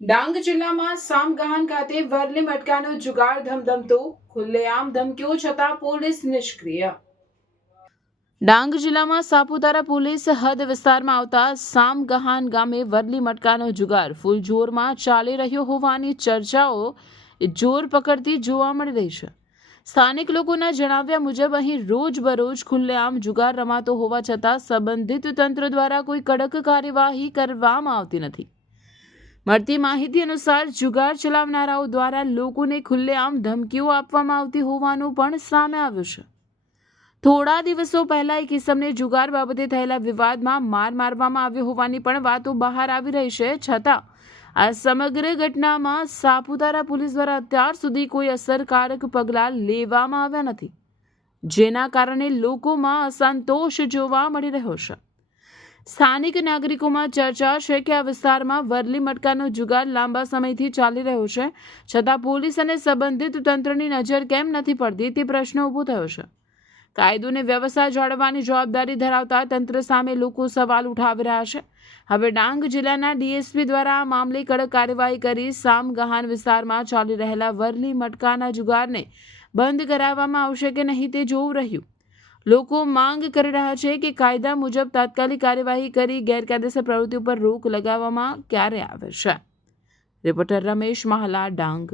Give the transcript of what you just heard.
ડાંગ જિલ્લામાં સામગાહન ખાતે વરલી મટકાનો જુગાર ધમધમતો, ખુલ્લેઆમ ધમકીઓ છતાં પોલીસ નિષ્ક્રિય। ડાંગ જિલ્લામાં સાપુતારા પોલીસ હદ વિસ્તારમાં આવતા સામગાહન ગામે વરલી મટકાનો જુગાર ફૂલજોરમાં ચાલી રહ્યો હોવાની ચર્ચાઓ જોર પકડતી જોવા મળી રહી છે। સ્થાનિક લોકોના જણાવ્યા મુજબ અહીં રોજબરોજ ખુલ્લેઆમ જુગાર રમાતો હોવા છતાં સંબંધિત તંત્ર દ્વારા કોઈ કડક કાર્યવાહી કરવામાં આવતી નથી। મળતી માહિતી અનુસાર જુગાર ચલાવનારાઓ દ્વારા લોકોને ખુલ્લેઆમ ધમકીઓ આપવામાં આવતી હોવાનું પણ સામે આવ્યું છે। થોડા દિવસો પહેલા એક ઇસમને જુગાર બાબતે થયેલા વિવાદમાં માર મારવામાં આવ્યો હોવાની પણ વાતો બહાર આવી રહી છે। છતાં આ સમગ્ર ઘટનામાં સાપુતારા પોલીસ દ્વારા અત્યાર સુધી કોઈ અસરકારક પગલાં લેવામાં આવ્યા નથી, જેના કારણે લોકોમાં અસંતોષ જોવા મળી રહ્યો છે। સ્થાનિક નાગરિકોમાં ચર્ચા છે કે આ વિસ્તારમાં વરલી મટકાનો જુગાર લાંબા સમયથી ચાલી રહ્યો છે, છતાં પોલીસ અને સંબંધિત તંત્રની નજર કેમ નથી પડતી તે પ્રશ્ન ઊભો થયો છે। કાયદો અને વ્યવસ્થા જાળવવાની જવાબદારી ધરાવતા તંત્ર સામે લોકો સવાલ ઉઠાવી રહ્યા છે। હવે ડાંગ જિલ્લાના ડીએસપી દ્વારા આ મામલે કડક કાર્યવાહી કરી સામગાહન વિસ્તારમાં ચાલી રહેલા વરલી મટકાના જુગારને બંધ કરાવવામાં આવશે કે નહીં તે જોવું રહ્યું। લોકો માંગ કરી રહ્યા છે કે કાયદા મુજબ તાત્કાલિક કાર્યવાહી કરી ગેરકાયદેસર પ્રવૃત્તિઓ પર રોક લગાવવામાં ક્યારે આવે છે। રિપોર્ટર રમેશ મહાલા, ડાંગ।